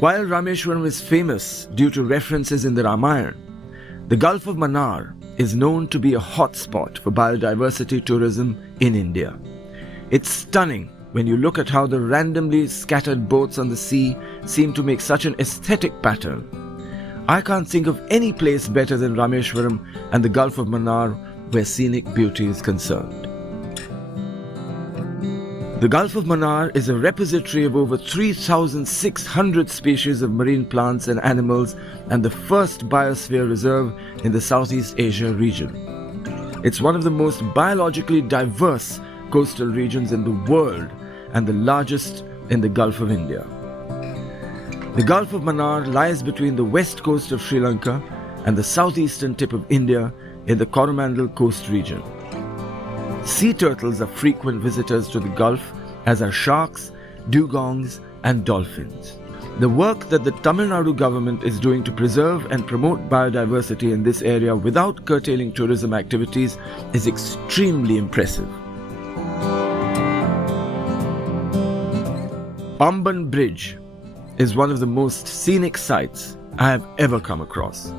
While Rameshwaram is famous due to references in the Ramayana, the Gulf of Mannar is known to be a hotspot for biodiversity tourism in India. It's stunning when you look at how the randomly scattered boats on the sea seem to make such an aesthetic pattern. I can't think of any place better than Rameshwaram and the Gulf of Mannar where scenic beauty is concerned. The Gulf of Mannar is a repository of over 3,600 species of marine plants and animals and the first biosphere reserve in the Southeast Asia region. It's one of the most biologically diverse coastal regions in the world and the largest in the Gulf of India. The Gulf of Mannar lies between the west coast of Sri Lanka and the southeastern tip of India in the Coromandel Coast region. Sea turtles are frequent visitors to the Gulf, as are sharks, dugongs and dolphins. The work that the Tamil Nadu government is doing to preserve and promote biodiversity in this area without curtailing tourism activities is extremely impressive. Pamban Bridge is one of the most scenic sights I have ever come across.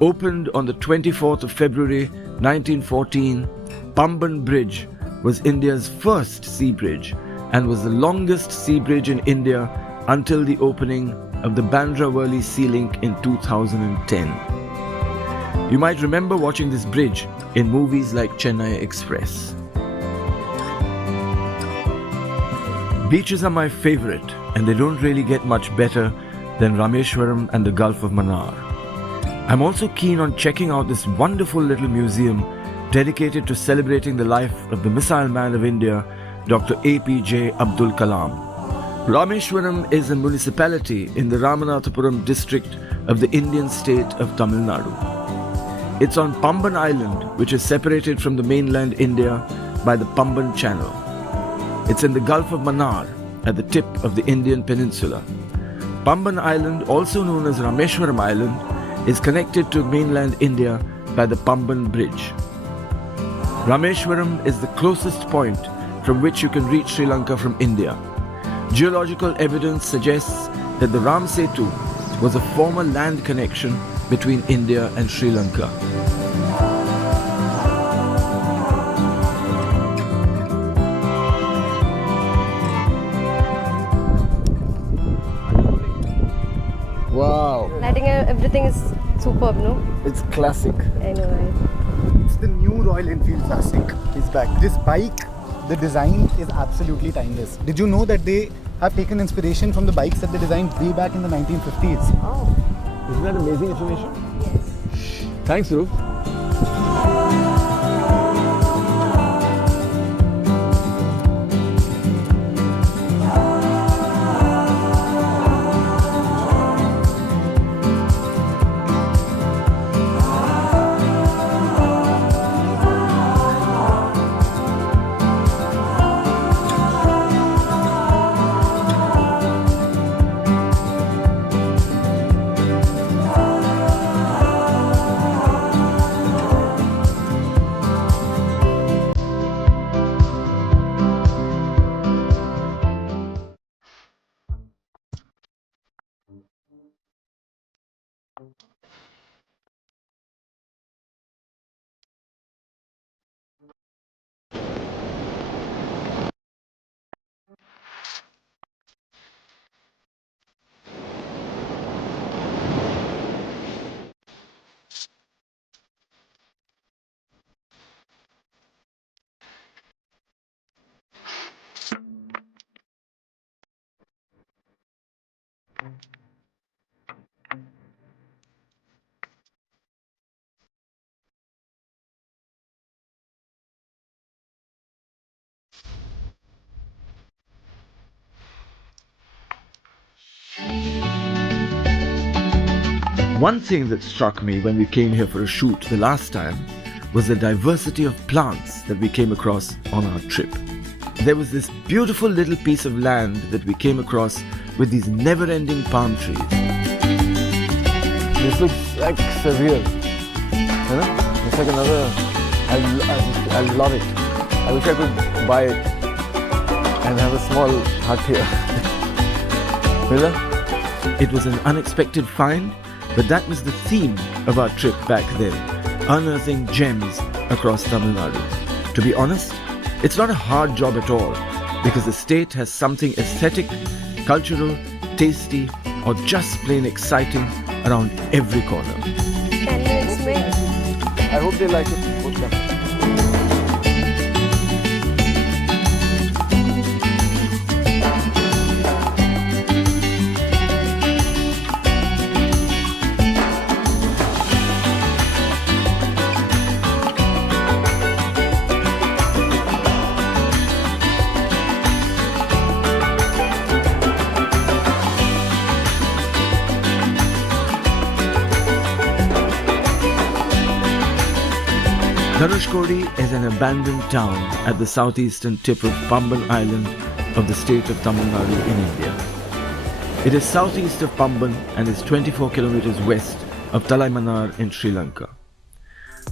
Opened on the 24th of February 1914, Pamban Bridge was India's first sea bridge and was the longest sea bridge in India until the opening of the Bandra-Worli Sea Link in 2010. You might remember watching this bridge in movies like Chennai Express. Beaches are my favorite and they don't really get much better than Rameshwaram and the Gulf of Mannar. I'm also keen on checking out this wonderful little museum dedicated to celebrating the life of the Missile Man of India, Dr. APJ Abdul Kalam. Rameshwaram is a municipality in the Ramanathaswamy district of the Indian state of Tamil Nadu. It's on Pamban Island, which is separated from the mainland India by the Pamban Channel. It's in the Gulf of Mannar at the tip of the Indian peninsula. Pamban Island, also known as Rameshwaram Island, is connected to mainland India by the Pamban Bridge. Rameshwaram is the closest point from which you can reach Sri Lanka from India. Geological evidence suggests that the Ram Setu was a former land connection between India and Sri Lanka. Wow. Lighting, everything is superb, no? It's classic. I know, right? It's the new Royal Enfield Classic. It's back. This bike, the design is absolutely timeless. Did you know that they have taken inspiration from the bikes that they designed way back in the 1950s? Oh. Isn't that amazing information? Yes. Thanks, Rup. One thing that struck me when we came here for a shoot the last time was the diversity of plants that we came across on our trip. There was this beautiful little piece of land that we came across with these never-ending palm trees. This looks like surreal. You know? It's like another. I love it. I wish I could buy it and have a small hut here. Mila? It was an unexpected find, but that was the theme of our trip back then, unearthing gems across Tamil Nadu. To be honest, it's not a hard job at all, because the state has something aesthetic, cultural, tasty, or just plain exciting around every corner. Can you explain? I hope they like it. Both them. Dhanushkodi is an abandoned town at the southeastern tip of Pamban Island of the state of Tamil Nadu in India. It is southeast of Pamban and is 24 kilometers west of Talaimanar in Sri Lanka.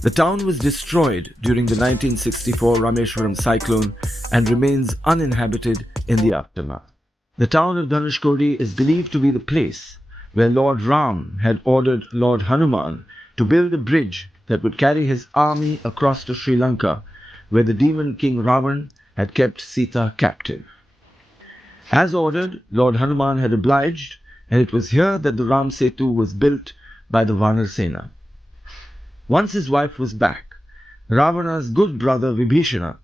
The town was destroyed during the 1964 Rameshwaram cyclone and remains uninhabited in the aftermath. The town of Dhanushkodi is believed to be the place where Lord Ram had ordered Lord Hanuman to build a bridge that would carry his army across to Sri Lanka, where the demon king Ravan had kept Sita captive. As ordered, Lord Hanuman had obliged, and it was here that the Ram Setu was built by the Vanar Sena. Once his wife was back, Ravana's good brother Vibhishana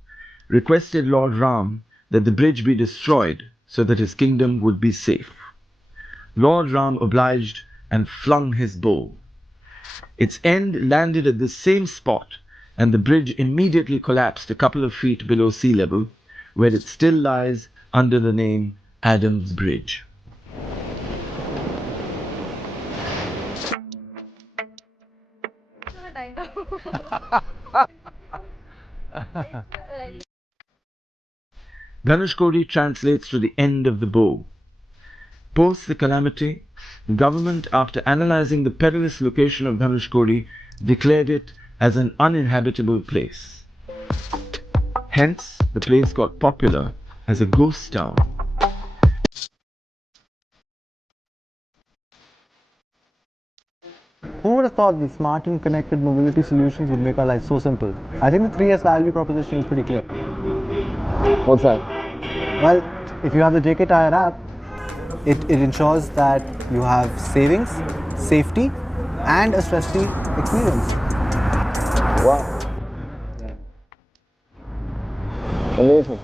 requested Lord Ram that the bridge be destroyed so that his kingdom would be safe. Lord Ram obliged and flung his bow. Its end landed at the same spot, and the bridge immediately collapsed a couple of feet below sea level, where it still lies under the name Adam's Bridge. Dhanushkodi translates to the end of the bow. Post the calamity, the government, after analyzing the perilous location of Dhanushkodi, declared it as an uninhabitable place. Hence, the place got popular as a ghost town. Who would have thought the smart and connected mobility solutions would make our life so simple? I think the 3S value proposition is pretty clear. What's that? Well, if you have the JK Tire app, it ensures that you have savings, safety, and a stress-free experience. Wow. Amazing.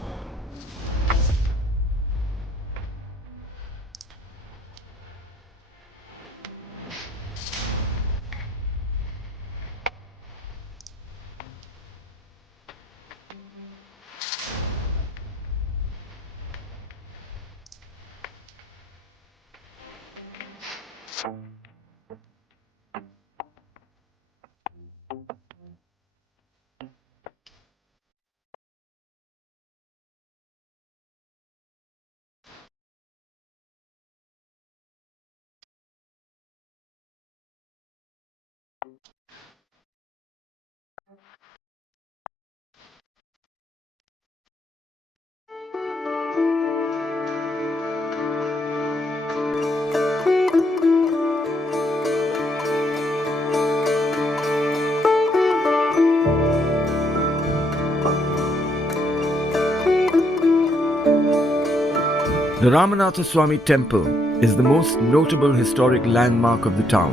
The Ramanathaswamy Temple is the most notable historic landmark of the town.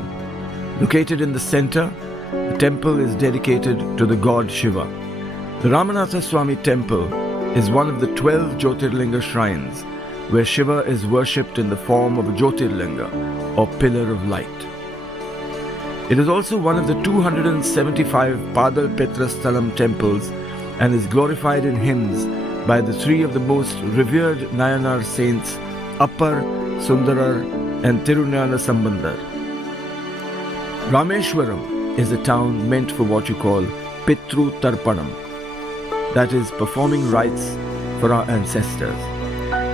Located in the center, the temple is dedicated to the god Shiva. The Ramanathaswamy Temple is one of the 12 Jyotirlinga shrines where Shiva is worshipped in the form of a Jyotirlinga or pillar of light. It is also one of the 275 Padal Petra Sthalam temples and is glorified in hymns by the three of the most revered Nayanar saints, Appar, Sundarar and Tirunana Sambandar. Rameshwaram is a town meant for what you call Pitru Tarpanam, that is, performing rites for our ancestors.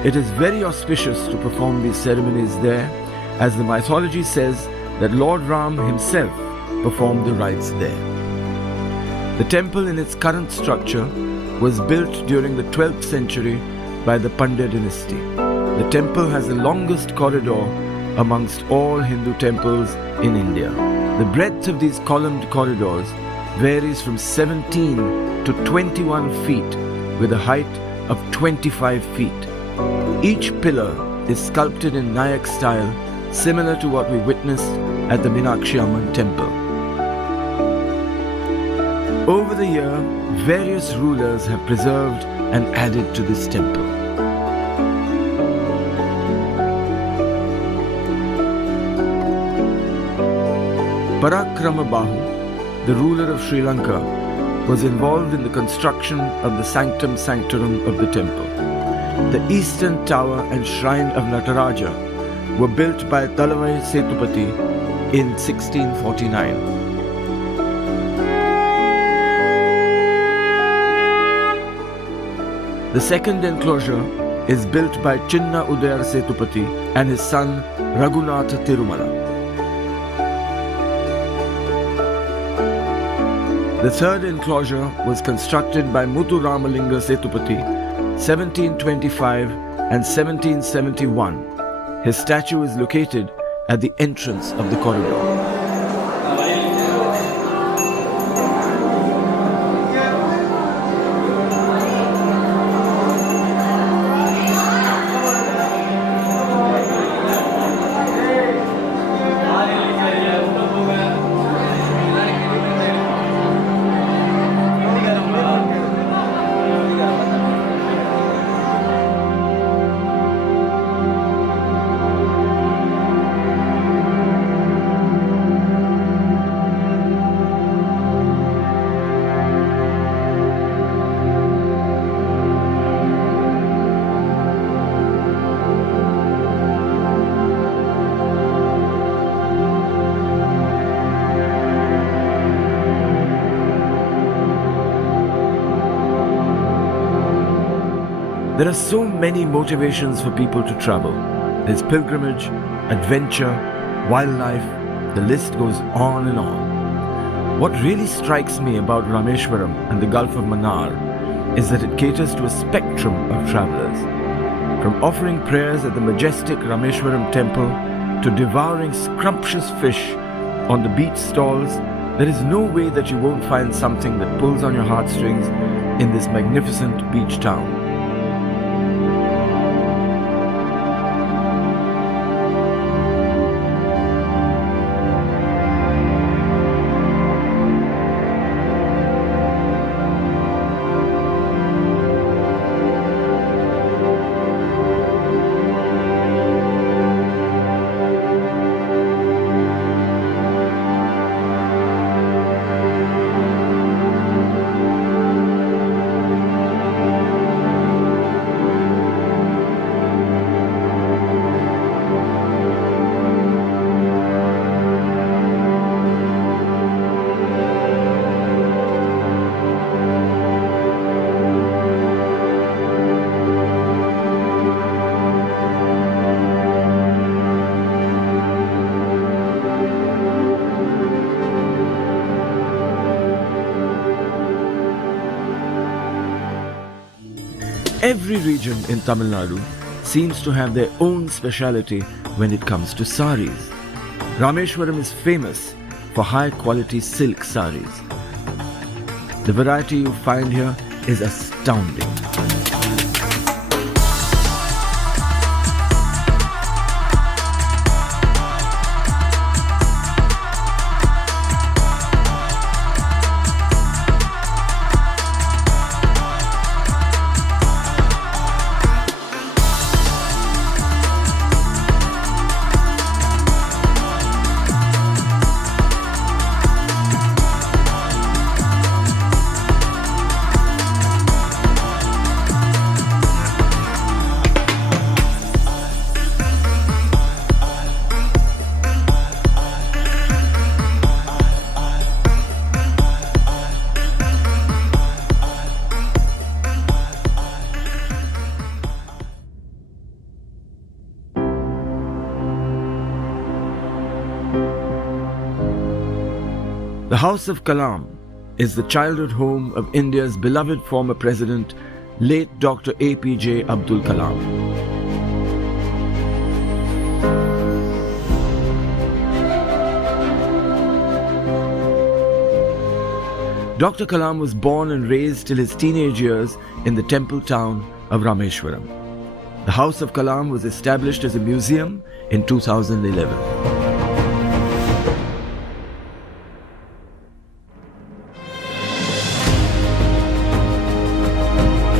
It is very auspicious to perform these ceremonies there, as the mythology says that Lord Ram himself performed the rites there. The temple in its current structure was built during the 12th century by the Pandya dynasty. The temple has the longest corridor amongst all Hindu temples in India. The breadth of these columned corridors varies from 17 to 21 feet with a height of 25 feet. Each pillar is sculpted in Nayak style, similar to what we witnessed at the Meenakshi Amman temple. Over the year, various rulers have preserved and added to this temple. Parakrama Bahu, the ruler of Sri Lanka, was involved in the construction of the Sanctum Sanctorum of the temple. The eastern tower and shrine of Nataraja were built by Talavai Setupati in 1649. The second enclosure is built by Chinna Udayar Setupati and his son Raghunatha Tirumala. The third enclosure was constructed by Muthu Ramalinga Setupati, 1725 and 1771. His statue is located at the entrance of the corridor. There are so many motivations for people to travel. There's pilgrimage, adventure, wildlife, the list goes on and on. What really strikes me about Rameshwaram and the Gulf of Mannar is that it caters to a spectrum of travelers. From offering prayers at the majestic Rameshwaram temple to devouring scrumptious fish on the beach stalls, there is no way that you won't find something that pulls on your heartstrings in this magnificent beach town. Every region in Tamil Nadu seems to have their own speciality when it comes to saris. Rameshwaram is famous for high quality silk saris. The variety you find here is astounding. The House of Kalam is the childhood home of India's beloved former president, late Dr. APJ Abdul Kalam. Dr. Kalam was born and raised till his teenage years in the temple town of Rameshwaram. The House of Kalam was established as a museum in 2011.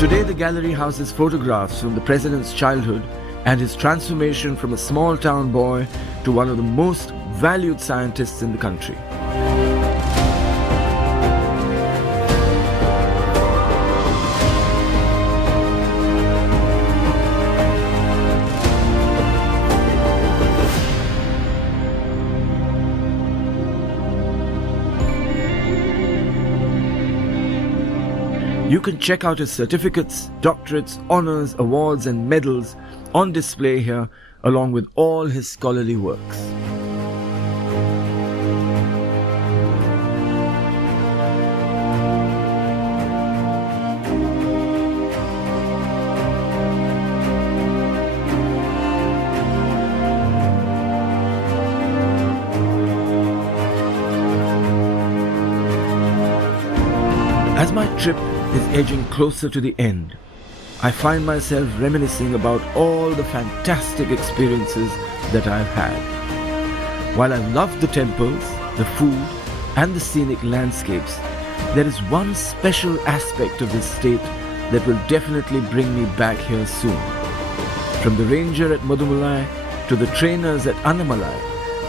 Today the gallery houses photographs from the President's childhood and his transformation from a small town boy to one of the most valued scientists in the country. You can check out his certificates, doctorates, honors, awards and medals on display here along with all his scholarly works. As my trip is edging closer to the end, I find myself reminiscing about all the fantastic experiences that I've had. While I love the temples, the food and the scenic landscapes, there is one special aspect of this state that will definitely bring me back here soon. From the ranger at Madumalai to the trainers at Annamalai,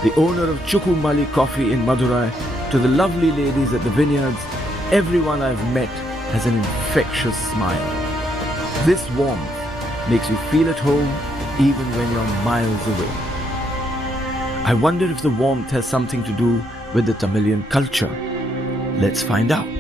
the owner of Chukumali coffee in Madurai to the lovely ladies at the vineyards, everyone I've met has an infectious smile. This warmth makes you feel at home even when you're miles away. I wonder if the warmth has something to do with the Tamilian culture. Let's find out.